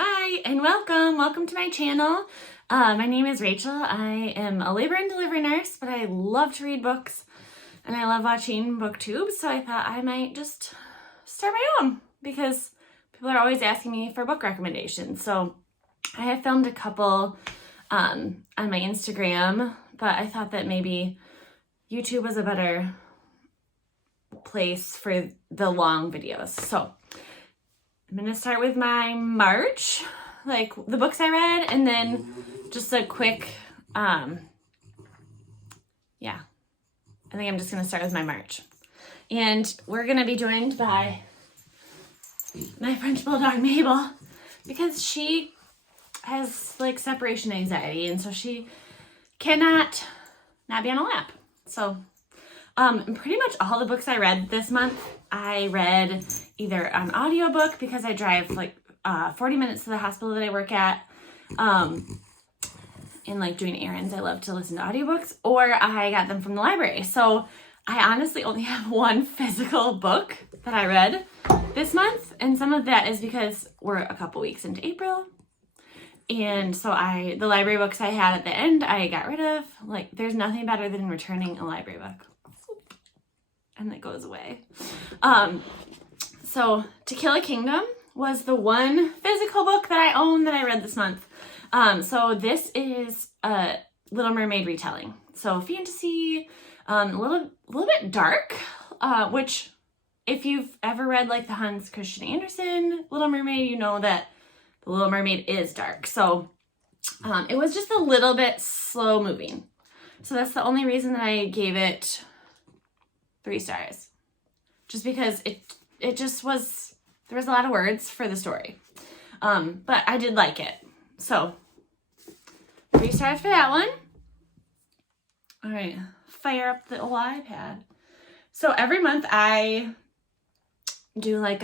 Hi and welcome to my channel. My name is Rachel. I am a labor and delivery nurse, but I love to read books and I love watching booktubes, so I thought I might just start my own because people are always asking me for book recommendations. So I have filmed a couple on my Instagram, but I thought that maybe YouTube was a better place for the long videos. So I'm going to start with my March, like the books I read, and then just a quick, I think I'm just going to start with my March. And we're going to be joined by my French Bulldog, Mabel, because she has like separation anxiety, and so she cannot not be on a lap. So pretty much all the books I read this month, I read either an audiobook because I drive like 40 minutes to the hospital that I work at. And like doing errands, I love to listen to audiobooks, or I got them from the library. So I honestly only have one physical book that I read this month. And some of that is because we're a couple weeks into April. And so the library books I had at the end, I got rid of. Like, there's nothing better than returning a library book. And it goes away. So To Kill a Kingdom was the one physical book that I own that I read this month. So this is a Little Mermaid retelling. So fantasy, a little bit dark, which if you've ever read like the Hans Christian Andersen Little Mermaid, you know that the Little Mermaid is dark. So it was just a little bit slow moving. So that's the only reason that I gave it 3 stars. Just because it just was, there was a lot of words for the story. But I did like it. So 3 stars for that one. All right, fire up the old iPad. So every month I do like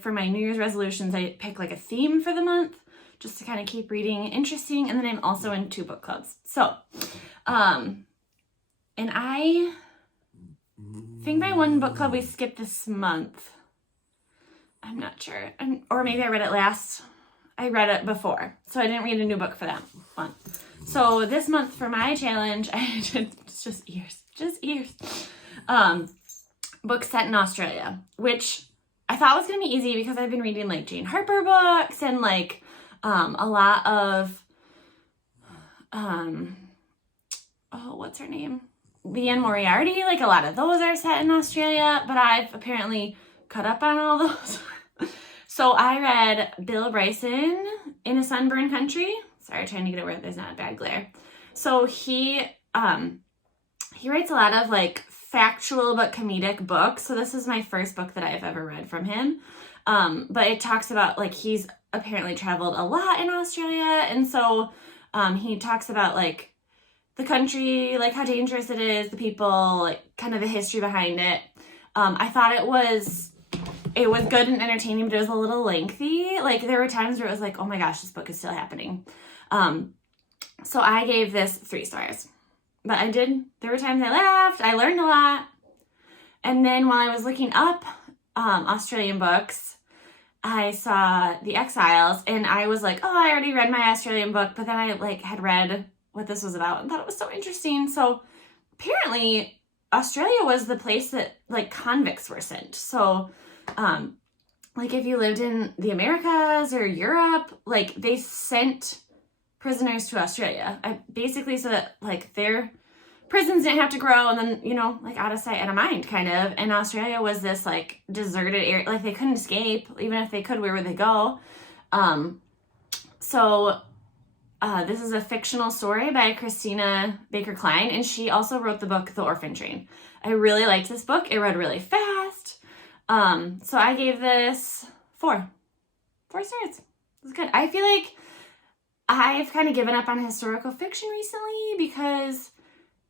for my New Year's resolutions, I pick like a theme for the month just to kind of keep reading interesting. And then I'm also in 2 book clubs. So, and I think my one book club we skipped this month. I'm not sure. Or maybe I read it last. I read it before. So I didn't read a new book for that month. So this month for my challenge, I did just ears. Books set in Australia, which I thought was going to be easy because I've been reading like Jane Harper books and like a lot of, what's her name? Liane Moriarty, like a lot of those are set in Australia, but I've apparently caught up on all those. So I read Bill Bryson, In a Sunburned Country. Sorry, trying to get it where there's not a bad glare. So he writes a lot of like factual but comedic books. So this is my first book that I've ever read from him. But it talks about like he's apparently traveled a lot in Australia, and so he talks about like the country, like how dangerous it is, the people, like kind of the history behind it. I thought it was good and entertaining, but it was a little lengthy. Like there were times where it was like, oh my gosh, this book is still happening. So I gave this 3 stars. But there were times I laughed, I learned a lot. And then while I was looking up Australian books, I saw The Exiles, and I was like, oh, I already read my Australian book, but then I like had read what this was about and thought it was so interesting. So apparently Australia was the place that like convicts were sent. So like if you lived in the Americas or Europe, like they sent prisoners to Australia, basically so that like their prisons didn't have to grow and then, you know, like out of sight, out of mind kind of. And Australia was this like deserted area, like they couldn't escape. Even if they could, where would they go? So this is a fictional story by Christina Baker Klein, and she also wrote the book The Orphan Train. I really liked this book. It read really fast. So I gave this 4 stars. It was good. I feel like I've kind of given up on historical fiction recently because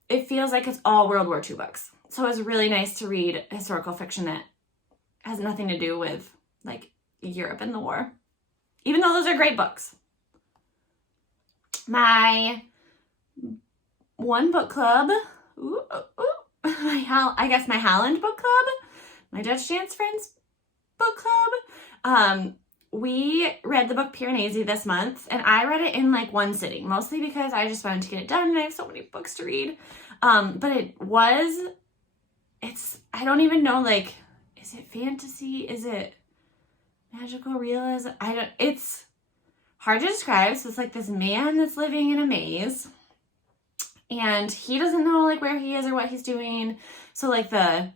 it feels like it's all World War II books. So it was really nice to read historical fiction that has nothing to do with like Europe and the war, even though those are great books. My one book club, I guess my Holland book club, my Dutch Dance Friends book club. we read the book Piranesi this month, and I read it in like one sitting, mostly because I just wanted to get it done and I have so many books to read. But I don't even know, like, is it fantasy? Is it magical realism? It's hard to describe. So it's like this man that's living in a maze, and he doesn't know like where he is or what he's doing. So like the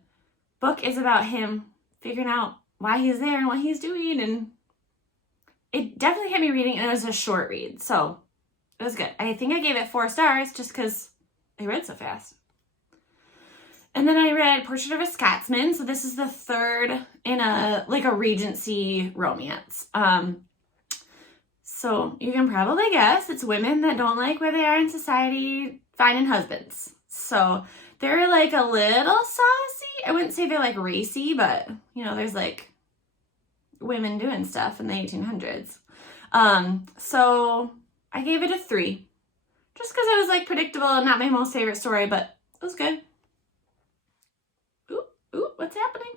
book is about him figuring out why he's there and what he's doing, and it definitely had me reading, and it was a short read, so it was good. I think I gave it 4 stars just because I read so fast. And then I read Portrait of a Scotsman. So this is the third in a Regency romance. So you can probably guess it's women that don't like where they are in society finding husbands. So they're like a little saucy. I wouldn't say they're like racy, but you know, there's like women doing stuff in the 1800s. So I gave it a 3. Just because it was like predictable and not my most favorite story, but it was good. Ooh, what's happening?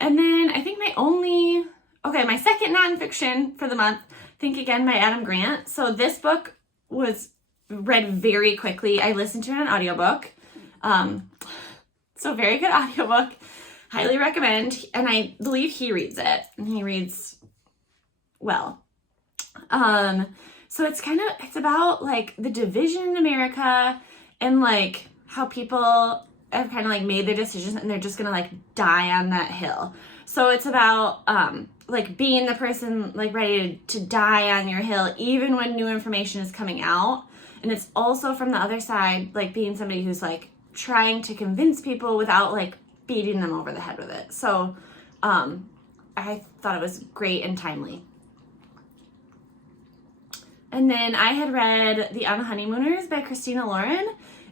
And then I think my second nonfiction for the month, Think Again by Adam Grant. So this book was read very quickly. I listened to it on audiobook. So very good audiobook. Highly recommend. And I believe he reads it, and he reads well. So it's about like the division in America and like how people have kind of like made their decisions and they're just gonna like die on that hill. So it's about like being the person like ready to die on your hill even when new information is coming out. And it's also from the other side, like being somebody who's like trying to convince people without like beating them over the head with it. So I thought it was great and timely. And then I had read The Honeymooners by Christina Lauren,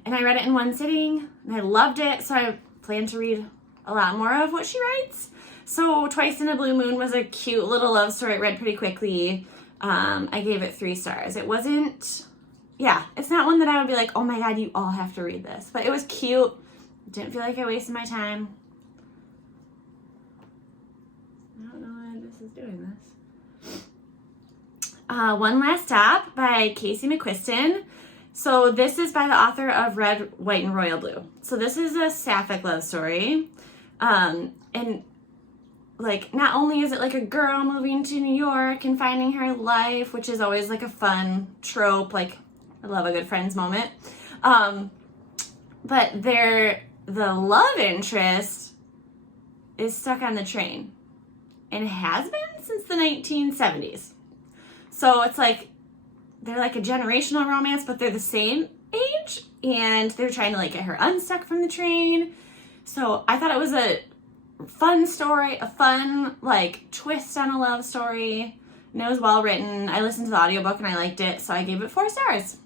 and I read it in one sitting, and I loved it, so I plan to read a lot more of what she writes. So Twice in a Blue Moon was a cute little love story I read pretty quickly. I gave it 3 stars. It's not one that I would be like, oh my god, you all have to read this. But it was cute. Didn't feel like I wasted my time. I don't know why this is doing this. One Last Stop by Casey McQuiston. So this is by the author of Red, White, and Royal Blue. So this is a sapphic love story. And like, not only is it like a girl moving to New York and finding her life, which is always like a fun trope, like I love a good Friends moment. But the love interest is stuck on the train and has been since the 1970s. So it's like, they're like a generational romance, but they're the same age, and they're trying to like get her unstuck from the train. So I thought it was a fun story, a fun like twist on a love story, and it was well written. I listened to the audiobook and I liked it, so I gave it 4 stars.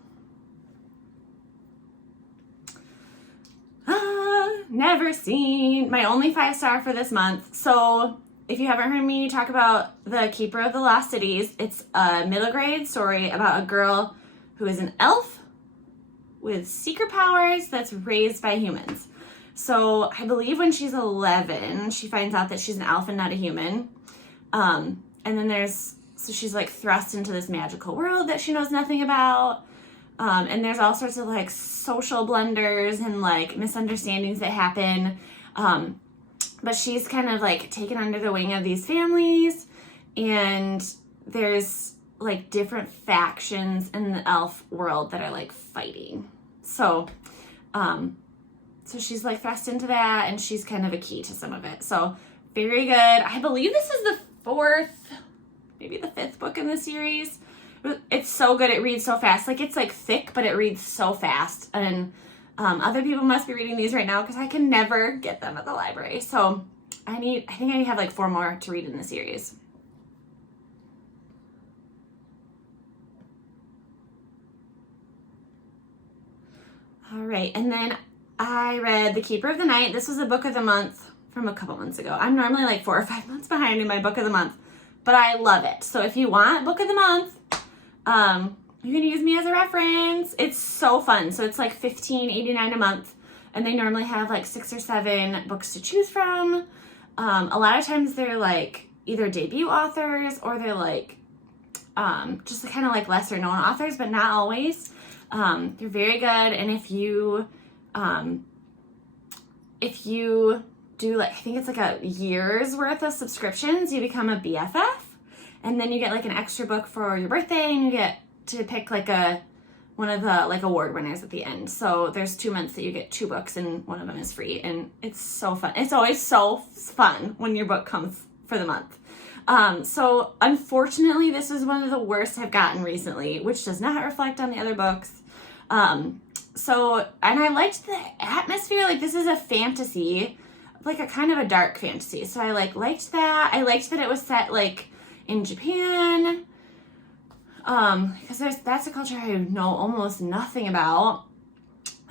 Never Seen, my only 5-star for this month. So if you haven't heard me talk about The Keeper of the Lost Cities, it's a middle grade story about a girl who is an elf with secret powers that's raised by humans. So I believe when she's 11, she finds out that she's an elf and not a human. And then she's like thrust into this magical world that she knows nothing about. And there's all sorts of like social blunders and like misunderstandings that happen. But she's kind of like taken under the wing of these families, and there's like different factions in the elf world that are like fighting. So she's like thrust into that, and she's kind of a key to some of it. So very good. I believe this is the 4th, maybe the 5th book in the series. It's so good. It reads so fast. Like, it's like thick, but it reads so fast. And other people must be reading these right now because I can never get them at the library. So I think I need to have like 4 more to read in the series. All right. And then I read The Keeper of the Night. This was a book of the month from a couple months ago. I'm normally like 4 or 5 months behind in my book of the month, but I love it. So if you want book of the month, you can use me as a reference. It's so fun. So it's like $15.89 a month, and they normally have like 6 or 7 books to choose from. A lot of times they're like either debut authors or they're like just kind of like lesser known authors, but not always. They're very good. And if you do like, I think it's like a year's worth of subscriptions, you become a BFF, and then you get like an extra book for your birthday, and you get to pick like one of the like award winners at the end. So there's 2 months that you get 2 books and one of them is free, and it's so fun. It's always so fun when your book comes for the month. So unfortunately, this was one of the worst I've gotten recently, which does not reflect on the other books. And I liked the atmosphere. Like, this is a fantasy, like a kind of a dark fantasy. So I liked that. I liked that it was set like in Japan. Because that's a culture I know almost nothing about.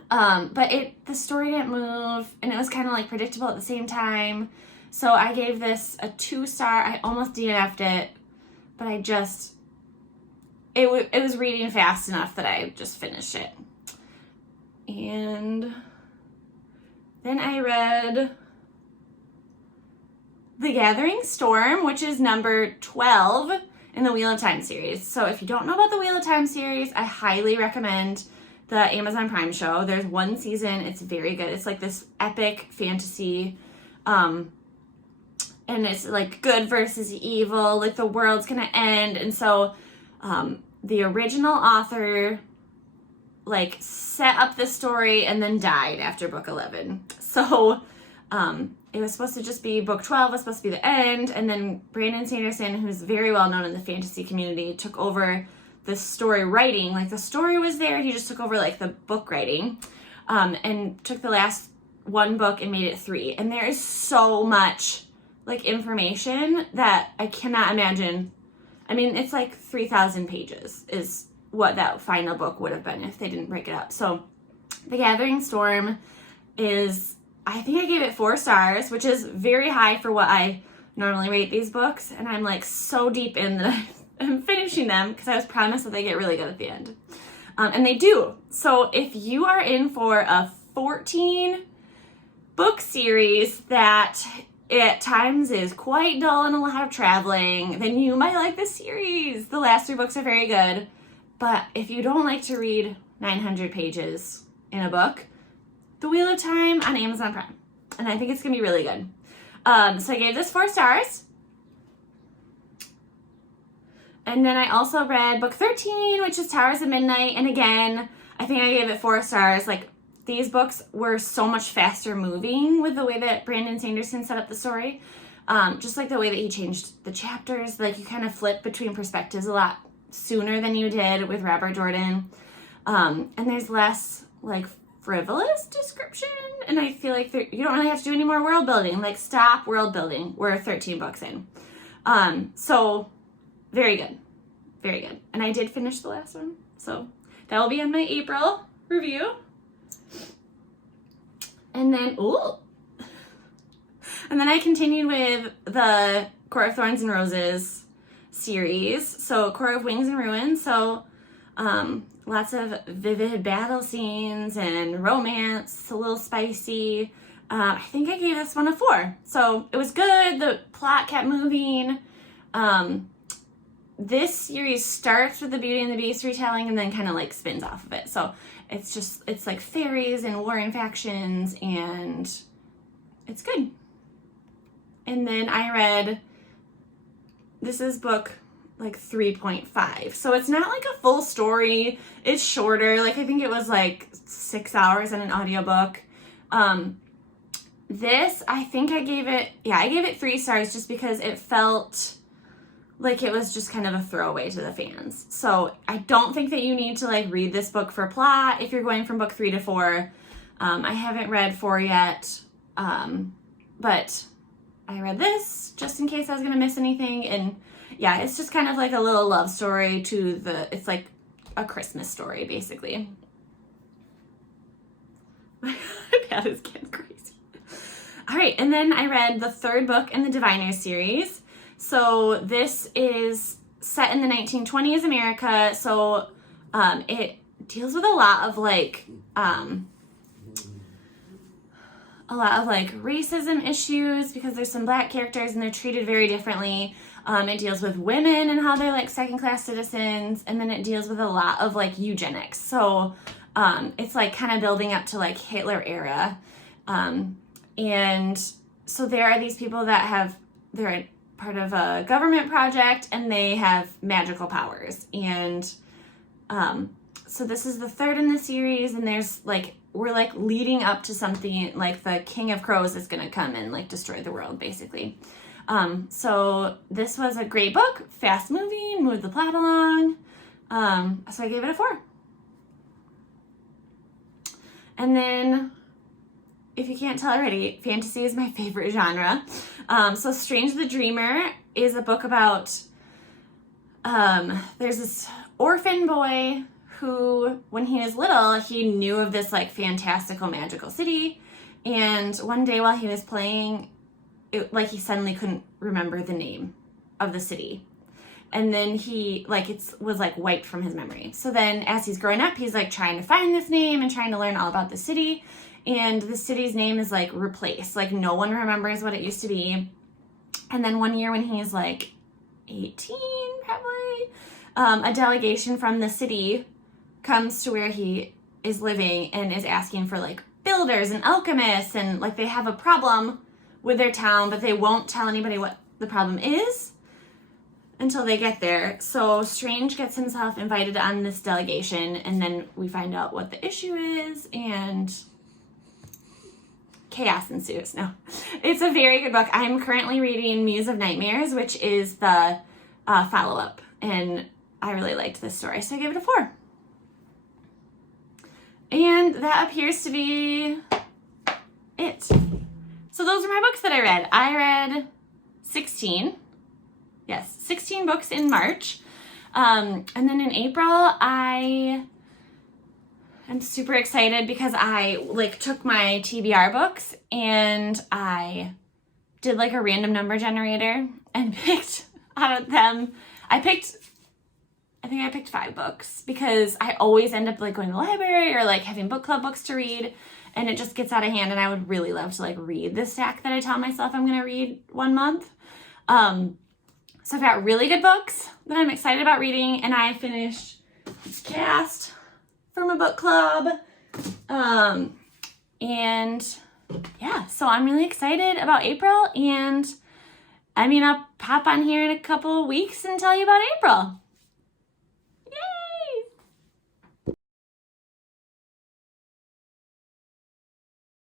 But the story didn't move, and it was kind of like predictable at the same time. So I gave this a 2-star. I almost DNF'd it, but it was reading fast enough that I just finished it. And then I read The Gathering Storm, which is number 12 in the Wheel of Time series. So if you don't know about the Wheel of Time series, I highly recommend the Amazon Prime show. There's 1 season. It's very good. It's like this epic fantasy, and it's like good versus evil, like the world's gonna end. And so the original author like set up this story and then died after book 11. So it was supposed to just be book 12 was supposed to be the end, and then Brandon Sanderson, who's very well known in the fantasy community, took over the story writing. Like, the story was there, he just took over like the book writing, and took the last 1 book and made it 3. And there is so much like information that I cannot imagine. I mean, it's like 3,000 pages is what that final book would have been if they didn't break it up. So The Gathering Storm is, I think I gave it 4 stars, which is very high for what I normally rate these books. And I'm like so deep in that I'm finishing them because I was promised that they get really good at the end. And they do. So if you are in for a 14 book series that at times is quite dull and a lot of traveling, then you might like this series. The last 3 books are very good. But if you don't like to read 900 pages in a book, The Wheel of Time on Amazon Prime. And I think it's going to be really good. So I gave this 4 stars. And then I also read book 13, which is Towers of Midnight. And again, I think I gave it 4 stars. Like, these books were so much faster moving with the way that Brandon Sanderson set up the story. Just like the way that he changed the chapters. Like, you kind of flip between perspectives a lot sooner than you did with Robert Jordan. And there's less, like, frivolous description. And I feel like you don't really have to do any more world building. Like, stop world building. We're 13 books in. So, very good. Very good. And I did finish the last one. So, that will be in my April review. And then, and then I continued with the Court of Thorns and Roses series. So, Court of Wings and Ruins. So, lots of vivid battle scenes and romance, a little spicy. I think I gave this one a 4. So, it was good. The plot kept moving. This series starts with the Beauty and the Beast retelling and then kind of like spins off of it. So, it's like fairies and warring factions, and it's good. And then I read, this is book like 3.5. So it's not like a full story. It's shorter. Like, I think it was like 6 hours in an audiobook. This, I think I gave it 3 stars just because it felt like it was just kind of a throwaway to the fans. So I don't think that you need to like read this book for plot if you're going from book 3 to 4. I haven't read 4 yet, but I read this just in case I was going to miss anything. And yeah, it's just kind of like a little love story it's like a Christmas story, basically. My cat is getting crazy. All right, and then I read the 3rd book in the Diviners series. So this is set in the 1920s America. So it deals with a lot of like a lot of like racism issues because there's some Black characters and they're treated very differently. It deals with women and how they're like second-class citizens, and then it deals with a lot of like eugenics. So it's like kind of building up to like Hitler era. And so there are these people that they're part of a government project and they have magical powers. And so this is the third in the series, and we're like leading up to something like the King of Crows is going to come and like destroy the world, basically. So this was a great book, fast moving, moved the plot along. So I gave it a 4. And then, if you can't tell already, fantasy is my favorite genre. So Strange the Dreamer is a book about, there's this orphan boy who, when he was little, he knew of this like fantastical magical city. And one day while he was playing, he suddenly couldn't remember the name of the city. And then he, was wiped from his memory. So then as he's growing up, he's like trying to find this name and trying to learn all about the city. And the city's name is like replaced. Like no one remembers what it used to be. And then one year when he's like 18, probably, a delegation from the city comes to where he is living and is asking for like builders and alchemists, and like they have a problem with their town, but they won't tell anybody what the problem is until they get there. So Strange gets himself invited on this delegation, and then we find out what the issue is, and chaos ensues. No, it's a very good book. I'm currently reading Muse of Nightmares, which is the follow-up, and I really liked this story, so I gave it a 4. And that appears to be it. So those are my books that I read. I read 16 books in March. And then in April, I am super excited because I took my TBR books and I did a random number generator and picked out of them. I think I picked 5 books because I always end up going to the library or having book club books to read, and it just gets out of hand, and I would really love to read this stack that I tell myself I'm going to read one month. So I've got really good books that I'm excited about reading, and I finished Cast from a book club. And yeah, so I'm really excited about April, and I'll pop on here in a couple weeks and tell you about April.